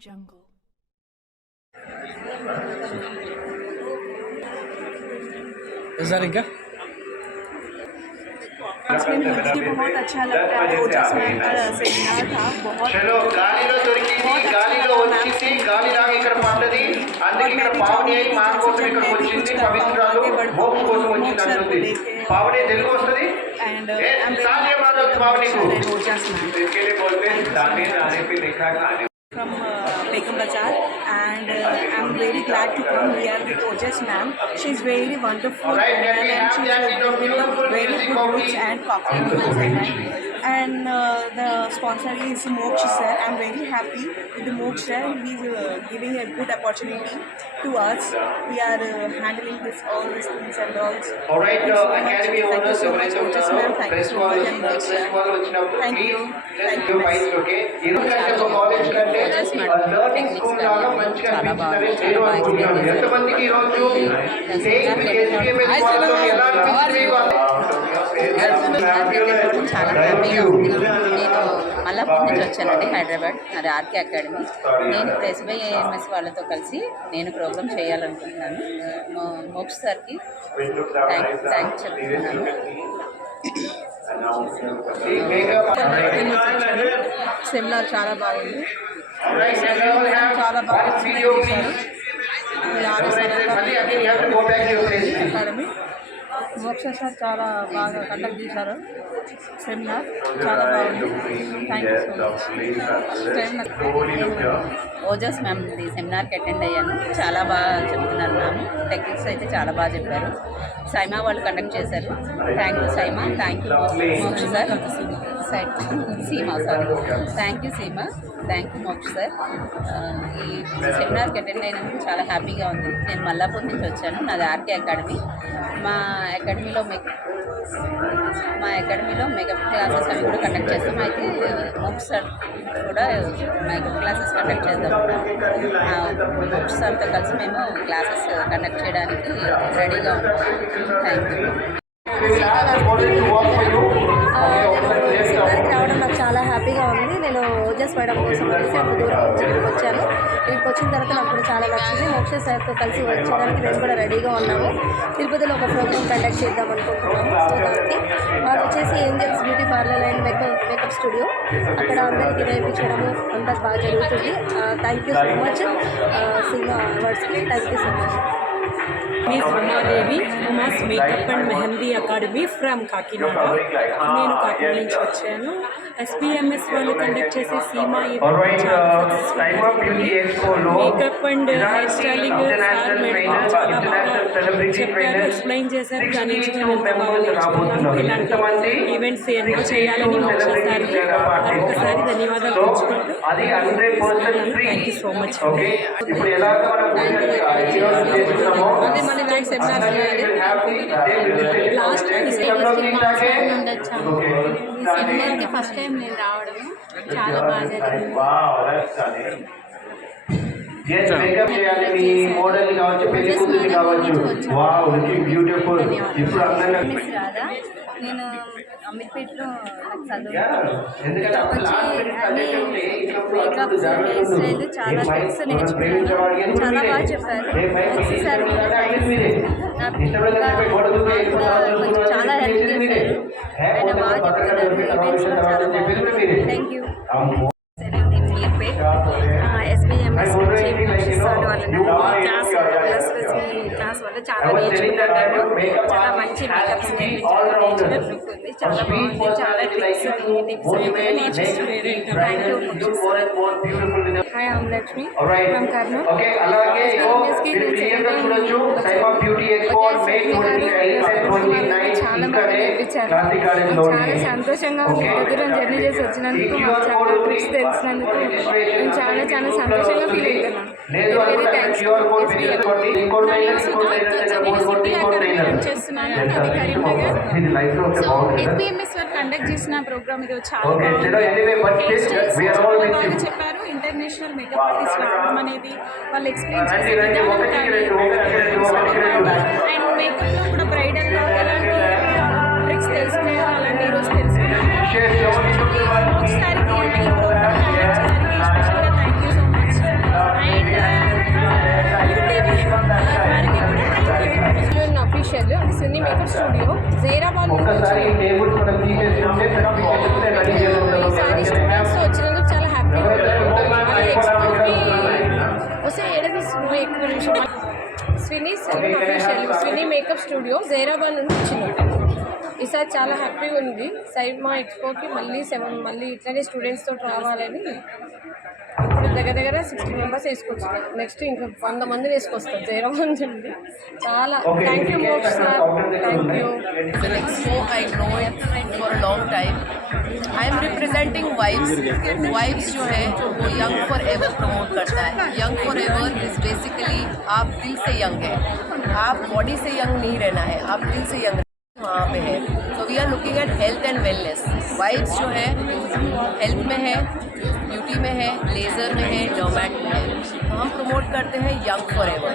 Jungle. इनका आज में मुझे बहुत अच्छा लगता है। ओजस मैम का सेमिनार था, बहुत చలో గాలిలో దొరికింది, గాలిలో వచ్చింది, గాలిలాగా ఇక్కడ పడ్డది, అందుకే ఇక్కడ పావని అయి మా కోసం ఇక్కడికి వచ్చింది, పవిత్రాలు మోక్ష కోసం వచ్చింది అంటుంది. పావని తెలుగు వస్తుంది from Begum Bazaar, and I'm very glad to come here with Ojas ma'am. She's very wonderful and she's very good roots and coffee. And the sponsor is Moksh sir. I'm very happy with the Moksh sir. He's giving a good opportunity to us. We are handling all these things and all. Alright, Academy owners, Thank you so much. Thank you so much. Thank you. Thank you. Okay. College కంటే learning school లాగా మంచిగా అనిపించిందని నేను అనుకుంటున్నాను. ఎంతమందికి ఈరోజు చాలా హ్యాపీగా ఉంది. నేను మల్లాపూర్ నుంచి వచ్చానండి, హైదరాబాద్. అది ఆర్కే అకాడమీ. నేను ఇప్పుడు SBIAMS వాళ్ళతో కలిసి నేను ప్రోగ్రామ్ చేయాలనుకుంటున్నాను. మోక్ష సార్కి థ్యాంక్స్ చెప్తున్నాను. సెమినార్ చాలా బాగుంది, చాలా బాగా అకాడమీ. మోక్ష సార్ చాలా బాగా కండక్ట్ చేశారు. సెమినార్ చాలా బాగుంది. Thank you so much. Ojas ma'am సెమినార్కి అటెండ్ అయ్యాను. చాలా బాగా చెప్తున్నారు మ్యామ్. టెక్నిక్స్ అయితే చాలా బాగా చెప్పారు. సైమా వాళ్ళు కండక్ట్ చేశారు. Thank you Saima, thank you Moksha sir. Seema sorry, thank you Seema, thank you Moksha sir. ఈ సెమినార్కి అటెండ్ అయినందుకు చాలా హ్యాపీగా ఉంది. నేను మల్లాపూర్ నుంచి వచ్చాను, నాది ఆర్కే అకాడమీ. మా అకాడమీలో మేకప్ క్లాసెస్ అవి కూడా కండక్ట్ చేస్తాం. అయితే మోక్ష సార్ కూడా మేకప్ క్లాసెస్ కండక్ట్ చేద్దాం. మోక్ష సార్తో కలిసి మేము క్లాసెస్ కండక్ట్ చేయడానికి రెడీగా ఉన్నాం. Thank you. సెమినార్కి రావడం నాకు చాలా హ్యాపీగా ఉంది. నేను ఓజస్ మేడం కోసం కలిసి అంత దూరం నుంచి ఇక్కడికి వచ్చాను. ఇక్కడికి వచ్చిన తర్వాత నాకు కూడా చాలా నచ్చింది. మోక్ష సార్తో కలిసి వచ్చడానికి మేము కూడా రెడీగా ఉన్నాము. తిరుపతిలో ఒక ప్రోగ్రామ్ కండక్ట్ చేద్దాం అనుకుంటున్నాము. సో దానికి వాళ్ళు వచ్చేసి angels beauty parlour and makeup studio, అక్కడ అందరికీ వేయించడము అంతా బాగా జరుగుతుంది. Thank you so much Seema అవార్డ్స్కి. Thank you so much. Miss Umadevi, Uma's Makeup and Mehendi Academy from Kakinada. నేను కాకినాడ నుంచి వచ్చాను. SBMS వాళ్ళు కండక్ట్ చేసే Seema makeup and hair styling sir madam చాలా బాగా చెప్పారు, ఎక్స్ప్లెయిన్ చేశారు. దాని నుంచి నేను ఎంత బాగా నేర్చుకున్నాను. ఇలాంటి ఈవెంట్స్ ఎన్నో చేయాలని మోక్ష సార్కి ఒక్కసారి ధన్యవాదాలు తెలుసుకుంటూ thank you so much. Last సెమినార్కి ఫస్ట్ టైం నేను రావడం చాలా బాగా జరిగింది. మోడల్ కావచ్చు, పెళ్లి కూతురు కావచ్చు. Wow, looking beautiful. ఇప్పుడు నేను అమీర్పేటలో నాకు ఎందుకంటే మేకప్ హెయిర్ స్టైల్ చాలా టిప్స్ నేర్చుకున్నాను. చాలా బాగా చెప్పారు. సార్ చాలా హెల్ప్ చేశారు. ఆయన బాగా చెప్తున్నారు. ఈవెంట్స్ కూడా చాలా బాగుంది. Thank you. SBMS సార్ వాళ్ళని క్లాస్ వల్ల చాలా నేర్చుకున్నాను. చాలా మంచి మేకప్స్ నేర్చుకుంది. చాలా బాగుంది. చాలా టిప్స్ నేర్చుకున్నాను. Thank you. Hi, I'm Lakshmi from Kurnool. చాలా బాగా నేర్పించారు. చాలా సంతోషంగా ఉంది. దూరం జర్నీ చేసి వచ్చినందుకు మాకు చాలా టిప్స్ తెలిసినందుకు నేను చాలా చాలా సంతోషంగా ఫీల్ అవుతున్నాను. Very thanks. చేస్తున్నాను, అది కరీంనగర్. సో SBMS వారు కండక్ట్ చేసిన ప్రోగ్రామ్ ఇది చాలా బాగా చెప్పారు. ఇంటర్నేషనల్ మేకప్ ఆర్టిస్ట్ రావడం అనేది వాళ్ళు ఎక్స్ప్లెయిన్ చేసే విధానం కానీ, అండ్ మేకప్లో కూడా బ్రైడల్లో ఎలాంటి ట్రిక్స్ తెలుసుకున్నారో అలాంటి ఈరోజు తెలుసుకున్నాను. ఒకసారికి ఈ ప్రోగ్రామ్ కండక్ట్ చేయడానికి స్పెషల్గా thank you so much. Official అంటే స్విన్నీ మేకప్ స్టూడియో జైరాబాద్ ఒక్కసారి ఈ టేబుల్స్ మనం తీసేసి ఉంటే సర్టిఫికేట్స్ రెడీ చేసుకుంటాం ఈసారి స్టూడెంట్స్ వచ్చినందుకు చాలా హ్యాపీగా వస్తే ఏడాది ఎక్కువ నిమిషం స్విన్నీ స్విన్నీ మేకప్ స్టూడియో జైరాబాద్ నుండి వచ్చింది. ఈసారి చాలా హ్యాపీగా ఉంది. సైమా ఎక్స్పోకి మళ్ళీ ఇట్లానే స్టూడెంట్స్తో రావాలని ఇప్పుడు దగ్గర 60 మెంబర్స్ వేసుకొచ్చారు. నెక్స్ట్ ఇంకా 100 మందిని వేసుకొస్తారు. జైరాబాద్ నుండి చాలా thank you Moksha sir, thank you. Expo, I know it for a long time. I am representing Vibes. Vibes जो है वो यंग फॉर एवर प्रमोट करता है. Young for ever is basically आप दिल से यंग है, आप बॉडी से यंग नहीं रहना है, आप दिल से यंग वहाँ पे है. तो we are looking at health and wellness. Vibes जो है हेल्थ में है, ब्यूटी में है, लेज़र में है, डर्मैट में है. तो हम प्रमोट करते हैं यंग फॉर एवर.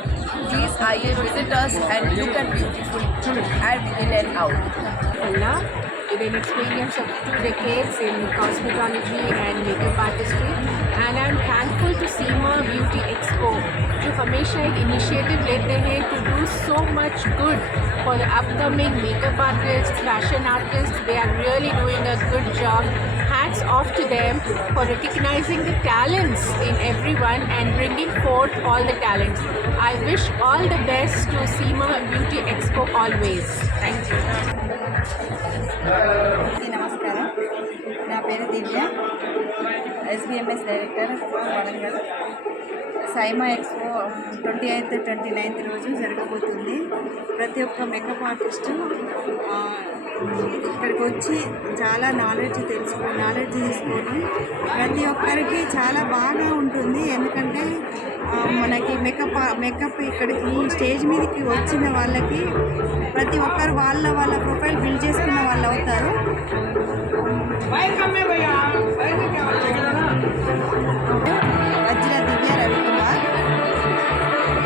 प्लीज़ आइए, visit us and look at beautiful at in and out. With an experience of 2 decades in cosmetology and makeup artistry, and I'm thankful to Seema Beauty Expo जो हमेशा एक initiative लेते हैं to do so much good for the upcoming makeup artists, fashion artists. They are really doing a good job. Hats off to them for recognizing the talents in everyone and bringing forth all the talents. I wish all the best to Seema Beauty Expo always. Thank you. నమస్కారం, నా పేరు Divya, SBMS director Warangal. Saima expo 28th 29th రోజు జరగబోతుంది. ప్రతి ఒక్క makeup artist ఇక్కడికి వచ్చి చాలా నాలెడ్జ్ తీసుకొని ప్రతి ఒక్కరికి చాలా బాగా ఉంటుంది. ఎందుకంటే మనకి మేకప్ ఇక్కడికి స్టేజ్ మీదకి వచ్చిన వాళ్ళకి ప్రతి ఒక్కరు వాళ్ళ ప్రొఫైల్ బిల్డ్ చేసుకున్న వాళ్ళు అవుతారు. వజ్ర దివ్య రవికుమార్,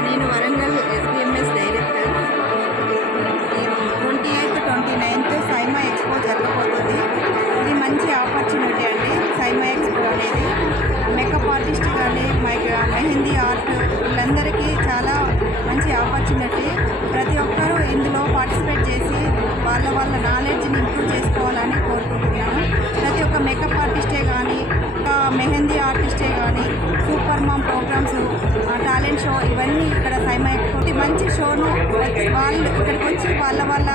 నేను Warangal SBMS director. 28th 29th Saima expo జరగబోతుంది. ఇది మంచి ఆపర్చునిటీ అండి. సైమా ఎక్స్పో అనేది మేకప్ ఆర్టిస్ట్ కానీ మెహందీ ఆర్ట్ వీళ్ళందరికీ చాలా మంచి ఆపర్చునిటీ. ప్రతి ఒక్కరూ ఇందులో పార్టిసిపేట్ చేసి వాళ్ళ నాలెడ్జ్ని ఇంప్రూవ్ చేసుకోవాలని కోరుకుంటున్నాను. ప్రతి ఒక్క మేకప్ ఆర్టిస్టే కానీ మెహందీ ఆర్టిస్టే కానీ super mom programs, talent show ఇవన్నీ ఇక్కడ సైమా ఎక్స్పో మంచి షోను వాళ్ళు ఇక్కడికి వచ్చి వాళ్ళ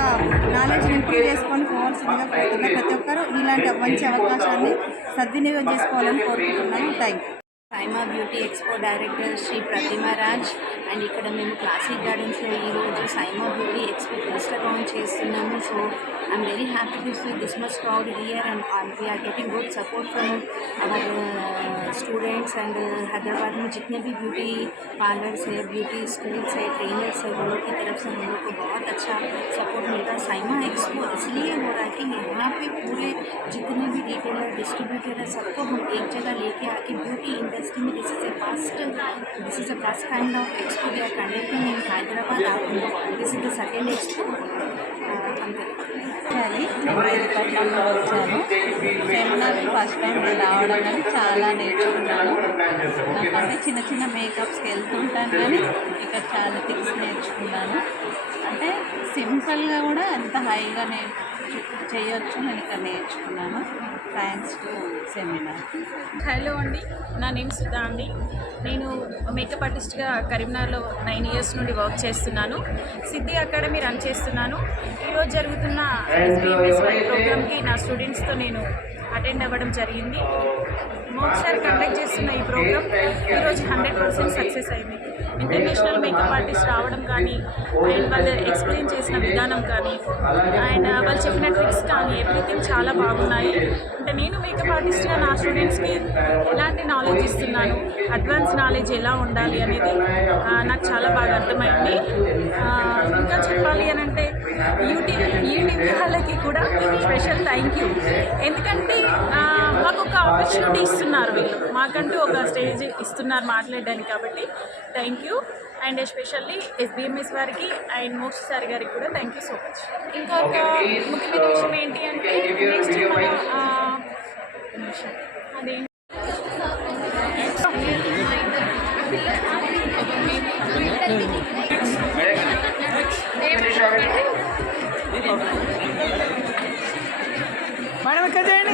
నాలెడ్జ్ని ఇంప్రూవ్ చేసుకొని పోవాల్సిందిగా కోరుతున్నాను. ప్రతి ఒక్కరూ ఇలాంటి మంచి అవకాశాన్ని సద్వినియోగం చేసుకోవాలని కోరుకుంటున్నాను. Thank you. Saima beauty expo director Shri Pratima Raj and ఇక్కడ మేము క్లాసిక్ గార్డెన్స్లో ఈరోజు Saima beauty expo first round చేస్తున్నాము. So I'm very happy to see this much crowd here and we're getting good support from our students and Hyderabad में जितने भी ब्यूटी पार्लर्स है, beauty schools है, ट्रेनर्स है, उन लोग की तरफ से हम लोग को बहुत अच्छा सपोर्ट मिल रहा है. साइमा एक्सपो इसलिए हो रहा है कि यहाँ पे पूरे जितने भी रिटेलर डिस्ट्रीब्यूटर है सबको हम एक जगह लेके आके ब्यूटी इंडस्ट्री में this is a first kind of expo we are conducting in Hyderabad. This is the second expo. నేను హైదరాబాద్లో వచ్చాను. సెమినార్కి ఫస్ట్ టైం నేను రావడం కానీ చాలా నేర్చుకున్నాను. నాకంటే చిన్న మేకప్స్కి వెళ్తుంటాను కానీ ఇక్కడ చాలా టిప్స్ నేర్చుకున్నాను. అంటే సింపుల్గా కూడా ఎంత హైగా చేయొచ్చు నేను ఇక్కడ నేర్చుకున్నాను. Thanks to seminar. హలో అండి, నా నేమ్ సుధా అండి. నేను మేకప్ ఆర్టిస్ట్గా కరీంనగర్లో 9 years నుండి వర్క్ చేస్తున్నాను. సిద్ధి అకాడమీ రన్ చేస్తున్నాను. ఈరోజు జరుగుతున్న SBMS ప్రోగ్రామ్కి నా స్టూడెంట్స్తో నేను అటెండ్ అవ్వడం జరిగింది. ఒకసారి కండక్ట్ చేస్తున్న ఈ ప్రోగ్రామ్ ఈరోజు 100% సక్సెస్ అయింది. ఇంటర్నేషనల్ మేకప్ ఆర్టిస్ట్ రావడం కానీ అండ్ వాళ్ళు ఎక్స్ప్లెయిన్ చేసిన విధానం కానీ అండ్ వాళ్ళు చెప్పిన ట్రిక్స్ కానీ ఎవ్రీథింగ్ చాలా బాగున్నాయి. అంటే నేను మేకప్ ఆర్టిస్ట్గా నా స్టూడెంట్స్కి ఎలాంటి నాలెడ్జ్ ఇస్తున్నాను, అడ్వాన్స్ నాలెడ్జ్ ఎలా ఉండాలి అనేది నాకు చాలా బాగా అర్థమైంది. ఇంకా చెప్పాలి అని అంటే యూట్యూబ్ వాళ్ళకి కూడా స్పెషల్ థ్యాంక్ యూ. ఎందుకంటే మాకు ఒక ఆపర్చునిటీ ఇస్తున్నారు, వీళ్ళు మాకంటూ ఒక స్టేజ్ ఇస్తున్నారు మాట్లాడడానికి. కాబట్టి thank you. And especially SBMS వారికి అండ్ మోక్ష సార్ గారికి కూడా థ్యాంక్ యూ సో మచ్. ఇంకొక ముఖ్యమైన విషయం ఏంటి అంటే నెక్స్ట్ మన అదే మేడం ఇక్కడ చేయండి.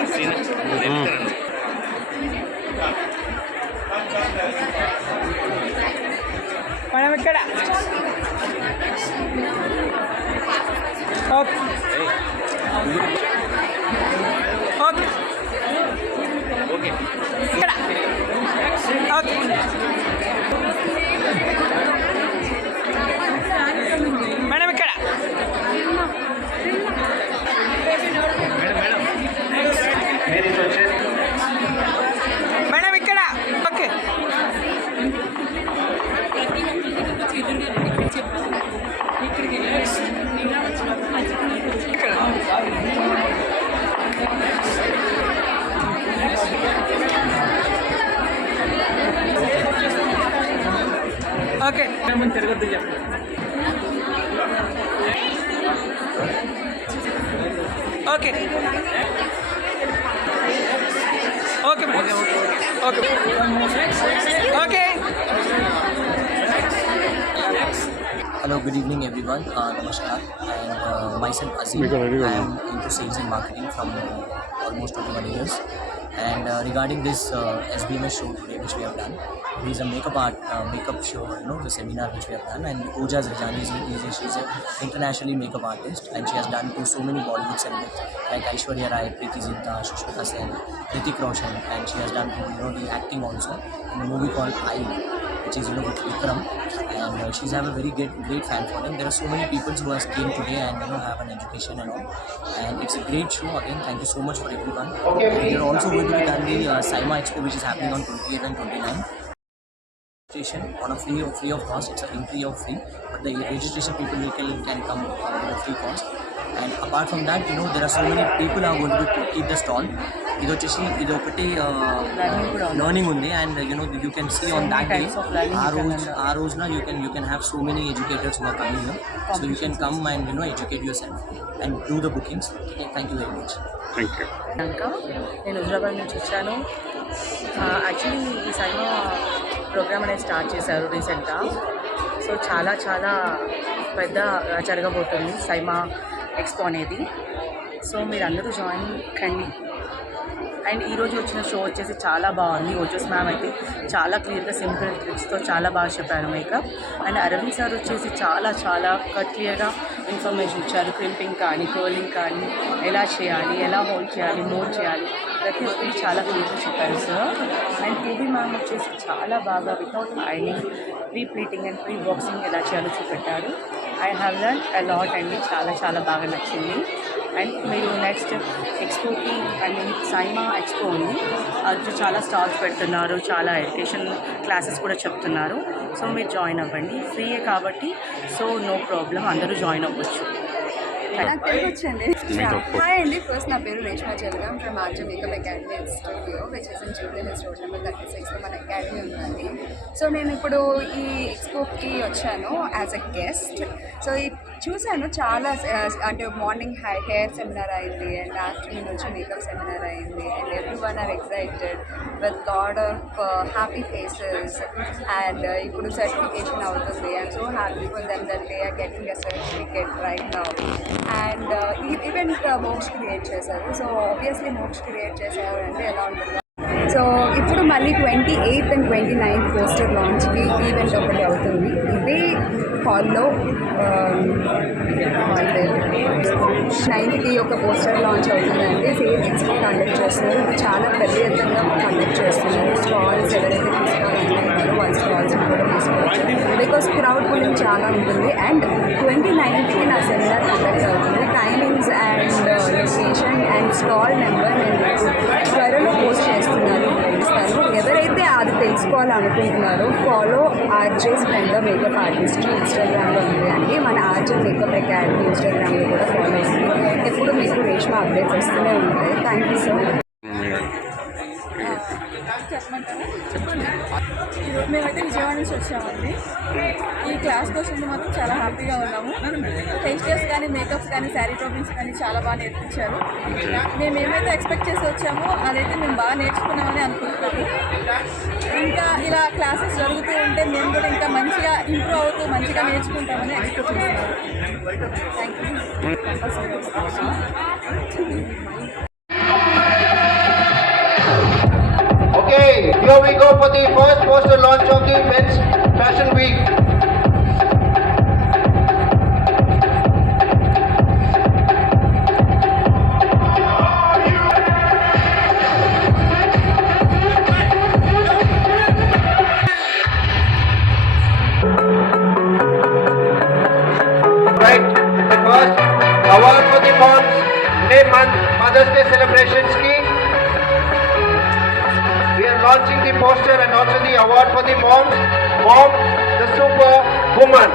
మేడం ఇక్కడ. ఓకే ఓకే ఇక్కడ. ఓకే మేడం ఇక్కడ. మేడం ఇక్కడ. ఓకే ఓకే తిరగద్దు చెప్పండి. Okay okay okay okay. Hello, good evening everyone. Namaskar. And myself Azim. I am into sales and marketing from almost 21 years. And regarding this SBMS show today, which we have done, it is a makeup show, the seminar which we have done. And Ooja's Rajani she's an internationally makeup artist, and she has done to so many Bollywood celebrities like Aishwarya Rai, Preeti Zinta, Sushmita Sen, Hrithik Roshan, and she has done the acting also in a movie called I, which is with Vikram, and she's have a very great fan following. There are so many people who has came today and have an education and all, and it's a great show. Again, thank you so much for everyone. We are also going to be done the SIMA Expo, which is happening on 28th and 29th. Registration on a free of cost. It's a entry of free, but the registration people can come with a free cost. And apart from that, there are so many people who are going to keep the stall. ఇది ఒకటి learning ఉంది, and you can see on that day ఆ రోజున you can have so many educators who are coming here, so you can come and educate yourself and do the bookings. Thank you very much. నేను హైదరాబాద్ నుంచి వచ్చాను. Actually ఈ SIIMA programme అనేది start చేశారు రీసెంట్గా. So చాలా చాలా పెద్ద జరగబోతుంది సైమా ఎక్స్పో అనేది. సో మీరు అందరూ జాయిన్ కండి. అండ్ ఈరోజు వచ్చిన షో వచ్చేసి చాలా బాగుంది. ఓజస్ మ్యామ్ అయితే చాలా క్లియర్గా సింపుల్ ట్రిక్స్తో చాలా బాగా చెప్పారు మేకప్. అండ్ అరవింద్ సార్ వచ్చేసి చాలా చాలా క్లియర్గా ఇన్ఫర్మేషన్ ఇచ్చారు. క్రింపింగ్ కానీ, కర్లింగ్ కానీ, ఎలా చేయాలి, ఎలా హోల్డ్ చేయాలి, మోల్డ్ చేయాలి, ప్రతి ఒక్కరికి చాలా క్లియర్గా చెప్పారు సార్. అండ్ పూబీ మ్యామ్ వచ్చేసి చాలా బాగా without ironing, pre pleating and pre boxing ఎలా చేయాలో చూపెట్టారు. I have learn a lot అండి. చాలా చాలా బాగా నచ్చింది. అండ్ మీరు నెక్స్ట్ ఎక్స్పోకి సైమా ఎక్స్పో ఉంది, అది చాలా స్టాల్స్ పెడుతున్నారు, చాలా ఎడ్యుకేషన్ క్లాసెస్ కూడా చెప్తున్నారు. సో మీరు జాయిన్ అవ్వండి, ఫ్రీయే కాబట్టి. సో నో ప్రాబ్లం, అందరూ జాయిన్ అవ్వచ్చు. నాకు తెలుగు వచ్చండి. హాయ్ అండి, ఫస్ట్ నా పేరు Reshma Jalgam from RJ makeup academy studio, which is in Jubilee Hills road number 36లో మన అకాడమీ ఉందండి. సో నేను ఇప్పుడు ఈ ఎక్స్పోకి వచ్చాను యాజ్ అ గెస్ట్. సో చూశాను చాలా, అంటే మార్నింగ్ హెయిర్ సెమినార్ అయింది, అండ్ ఆఫ్టర్నూన్ వచ్చి మేకప్ సెమినార్ అయింది, and everyone are excited with lot of happy faces. And ఇప్పుడు సర్టిఫికేషన్ అవుతుంది. I'm so happy for them that they are getting a certificate right now. And ఈ event Moksh create చేశారు. So obviously Moksh create చేశారు అంటే ఎలా ఉంటుంది. So ఇప్పుడు మళ్ళీ 28th and 29th poster లాంచ్కి event ఒకటి అవుతుంది. ఇదే హాల్లో 9th ఒక పోస్టర్ లాంచ్ అవుతుందండి. సేమ్ ఎక్స్పో కండక్ట్ చేస్తున్నారు. ఇది చాలా పెద్ద ఎత్తుగా కండక్ట్ చేస్తున్నారు. స్టాల్స్ ఎవరైతే తీసుకోవాలనుకుంటున్నారో వాళ్ళ స్టాల్స్ కూడా తీసుకోవచ్చు, బికాస్ క్రౌడ్ పుల్లింగ్ చాలా ఉంటుంది. అండ్ 29th నా సెమినార్ కండక్ట్ అవుతుంది. Timings and location and stall number నేను త్వరలో పోస్ట్ చేస్తున్నాను. ఎవరైతే అది తెలుసుకోవాలనుకుంటున్నారో follow RJ splendour makeup artist ఇన్స్టాగ్రామ్లో ఉంది అండి. మన ఆర్జే మేకప్ అకాడమీ ఇన్స్టాగ్రామ్లో కూడా ఫాలో అవుతుంది. ఎప్పుడు మీకు రేష్మా అప్డేట్స్ వస్తూనే ఉంటాయి. Thank you so much. చెప్పమంటారా? చెప్పండి. ఈరోజు మేమైతే విజయవాడ నుంచి వచ్చామండి. ఈ క్లాస్కి వచ్చింది మాత్రం చాలా హ్యాపీగా ఉన్నాము. హెయిర్ స్టైల్స్ కానీ మేకప్స్ కానీ శారీ టాపింగ్స్ కానీ చాలా బాగా నేర్పించారు. మేము ఏమైతే ఎక్స్పెక్ట్ చేసి వచ్చామో అదైతే మేము బాగా నేర్చుకున్నామని అనుకుంటున్నాము. ఇంకా ఇలా క్లాసెస్ జరుగుతూ ఉంటే మేము కూడా ఇంకా మంచిగా ఇంప్రూవ్ అవుతూ మంచిగా నేర్చుకుంటామని ఎక్స్పెక్ట్ చేస్తున్నాము. Thank you. Okay, here we go for the first poster launch of the Men's Fashion Week. Right, the first award for the Mother's Day celebrations scheme. We are launching the poster and also the award for the mom, the super woman.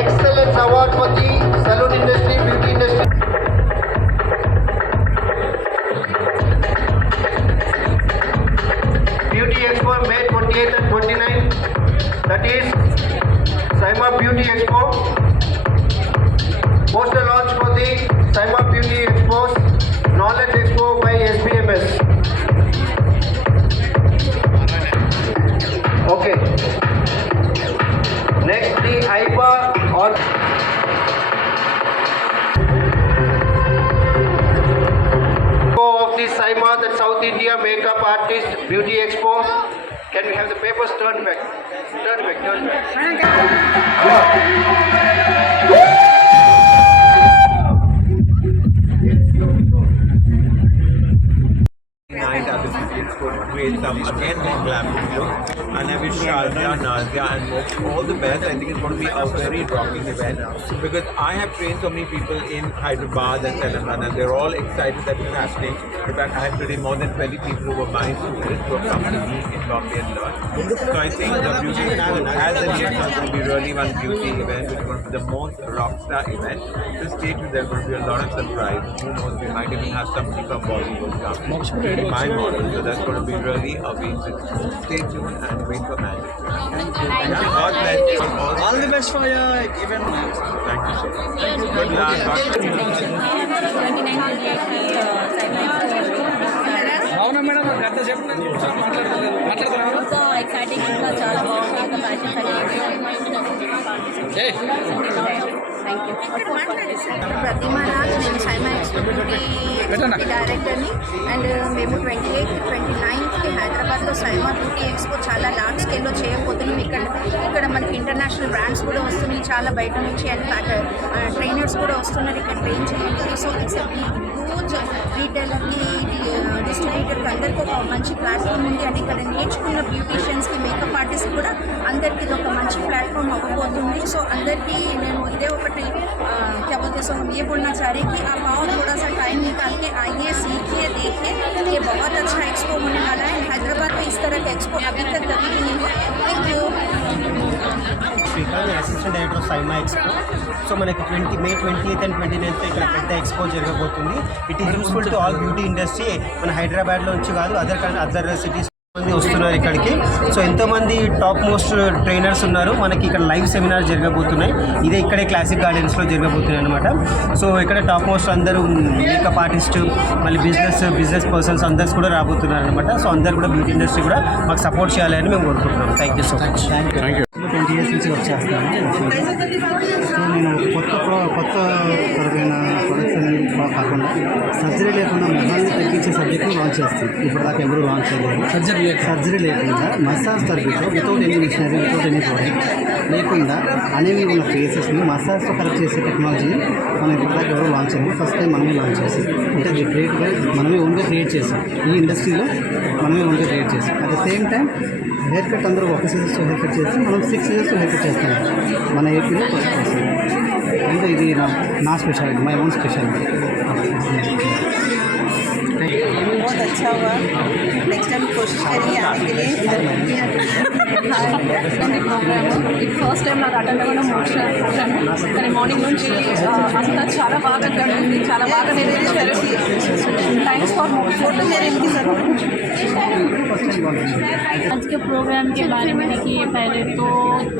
Excellence award for the salon industry, beauty industry. Beauty Expo, May 28th and 29th. That is Saima Beauty Expo. Poster launch for the Saima Beauty Expo, Knowledge Expo by SBMS. Okay. Next, the AIBA or of the Saima, the South India Makeup Artist Beauty Expo. Can we have the papers turned back? Turn back. Create some again more glamorous look, and I wish Shazia, Nazia and Mox all the best. I think it's going to be a very rocking event because I have trained so many people in Hyderabad and Telangana. They're all excited that it's happening. In fact, I have today more than 20 people who were my students who have come to me in Bombay and learn. So I think the beauty as a name is going to be really one beauty event, which is going to be the most rockstar event. So stay tuned, there's going to be a lot of surprises. Who knows, we might even have somebody from Bollywood come. My model, so that's going to be really amazing. Stay tuned and wait for magic. Yeah, God bless you all the best for your event. Thank you so much. Good luck. అవునా madam గంట సేపు exciting చాలా బాగుంది. ప్రతిమా రాజ్, నేను SIIMA expo డైరెక్టర్ని. And మేము 28th, 29th హైదరాబాద్లో SIIMA beauty expo చాలా లార్జ్ స్కేల్లో చేయబోతున్నాం. ఇక్కడ మనకి ఇంటర్నేషనల్ బ్రాండ్స్ కూడా వస్తున్నాయి చాలా బయట నుంచి. అండ్ ట్రైనర్స్ కూడా వస్తున్నారు ఇక్కడ ట్రైన్ చేయడానికి. సో ఇట్స్ హ్యూజ్ రీటైలర్కి, డిస్ట్రిబ్యూటర్కి అందరికీ ఒక మంచి ప్లాట్ఫామ్ ఉంది. అండ్ ఇక్కడ నేర్చుకున్న బ్యూటీషియన్స్కి, మేకప్ ఆర్టిస్ట్ కూడా అందరికీ ఇది ఒక మంచి ప్లాట్ఫామ్ అవ్వబోతుంది. సో అందరికీ నేను ఇదే ఒకటి क्या बोलते हैं, सो ये बोलना चाह रहे हैं कि आप आओ, थोड़ा सा टाइम निकाल के आइए, सीखिए, देखिए. ये बहुत अच्छा एक्सपो होने वाला है. हैदराबाद में इस तरह का एक्सपो अभी तक कभी भी नहीं है. Thank you. Srikanth, assistant director of Saima expo. So మనకి May 20th and 29th ఇక్కడ పెద్ద ఎక్స్పో జరగబోతుంది. It is useful to all beauty industry. మన హైదరాబాద్లో నుంచి కాదు, అదర్ సిటీస్ మంది వస్తున్నారు ఇక్కడికి. సో ఎంతోమంది టాప్ మోస్ట్ ట్రైనర్స్ ఉన్నారు. మనకి ఇక్కడ లైవ్ సెమినార్ జరగబోతున్నాయి. ఇదే ఇక్కడే క్లాసిక్ గార్డెన్స్లో జరగబోతున్నాయి అనమాట. సో ఇక్కడ టాప్ మోస్ట్ అందరూ మేకప్ ఆర్టిస్ట్, మళ్ళీ బిజినెస్ పర్సన్స్ అందరు కూడా రాబోతున్నారు అనమాట. సో అందరు కూడా బ్యూటీ ఇండస్ట్రీ కూడా మాకు సపోర్ట్ చేయాలని మేము కోరుకుంటున్నాం. Thank you so much. 20 years నుంచి వచ్చేస్తున్నాను. సో నేను కొత్త తరగైన ప్రొడక్ట్స్ అనేది కాకుండా సర్జరీ లేకుండా మొహాన్ని తగ్గించే సబ్జెక్ట్ని లాంచ్ చేస్తాను. ఇప్పటిదాకా ఎవరు లాంచ్ చేయలేదు. సర్జరీ లేకుండా మసాజ్ థెరపీతో without any machinery, without any product లేకుండా అనేవి ఉన్న ఫేసెస్ని మసాజ్తో కరెక్ట్ చేసే టెక్నాలజీని మనం ఇప్పటిదాకా ఎవరు లాంచ్ చేయలేదు. ఫస్ట్ టైం మనమే లాంచ్ చేసాం. అంటే అది క్రియేట్గా మనమే ఓన్గా క్రియేట్ చేసాం. ఈ ఇండస్ట్రీలో మనమే ఓన్గా క్రియేట్ చేసాం. At the same time hair cut అందరూ ఒక సీజన్స్తో హెయిర్ కట్ చేసి మనం 6 seasons హెయిర్ కట్ చేస్తాం మన ఏపీలో చేస్తాం. అంటే ఇది నా స్పెషాలిటీ, మై ఓన్ స్పెషాలిటీ. अच्छा हुआ। नेक्स्ट टाइम कोशिश करेंगे आने के लिए। ప్రోగ్రామ్ ఇది ఫస్ట్ టైం నాకు అటెండ్ అవ్వడం మోక్ష కానీ మార్నింగ్ నుంచి అంతా చాలా బాగా గడిచింది, చాలా బాగా నేర్పించారు. థ్యాంక్స్ ఫర్ ఫోటో मेरे इनकी ज़रूरत। आज के प्रोग्राम के बारे में देखिए, पहले तो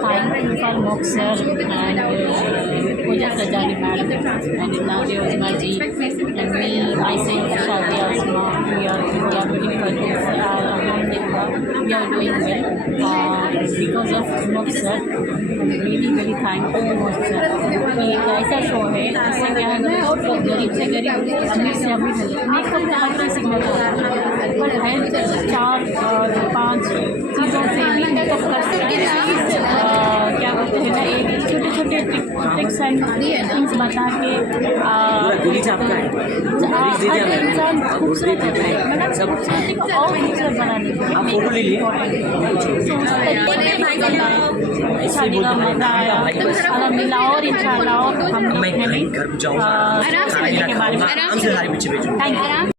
thank you for Moksh sir and Pooja Sajani madam and Naji Usma ji and me myself Shadi Asma we are waiting for this we are doing well because of Moksh sir. Very thankful Moksh sir. ये एक ऐसा शो है जिससे क्या है लोग गरीब से गरीब अमीर से अमीर मेकअप का हर किसी को पर हेल्थ 4-5 चीज़ों से भी मेकअप कर सकते हैं. क्या बोलते हैं ना, एक छोटे छोटे ट्रिक्स एंड थिंग्स बता के हर इंसान खूबसूरत होता है, मतलब खूबसूरती को और खूबसूरत बनाने के लिए शादी का मौका आया अलहमदिल्ला और इंशाल्लाह और हम लोग के बारे में थैंक यू.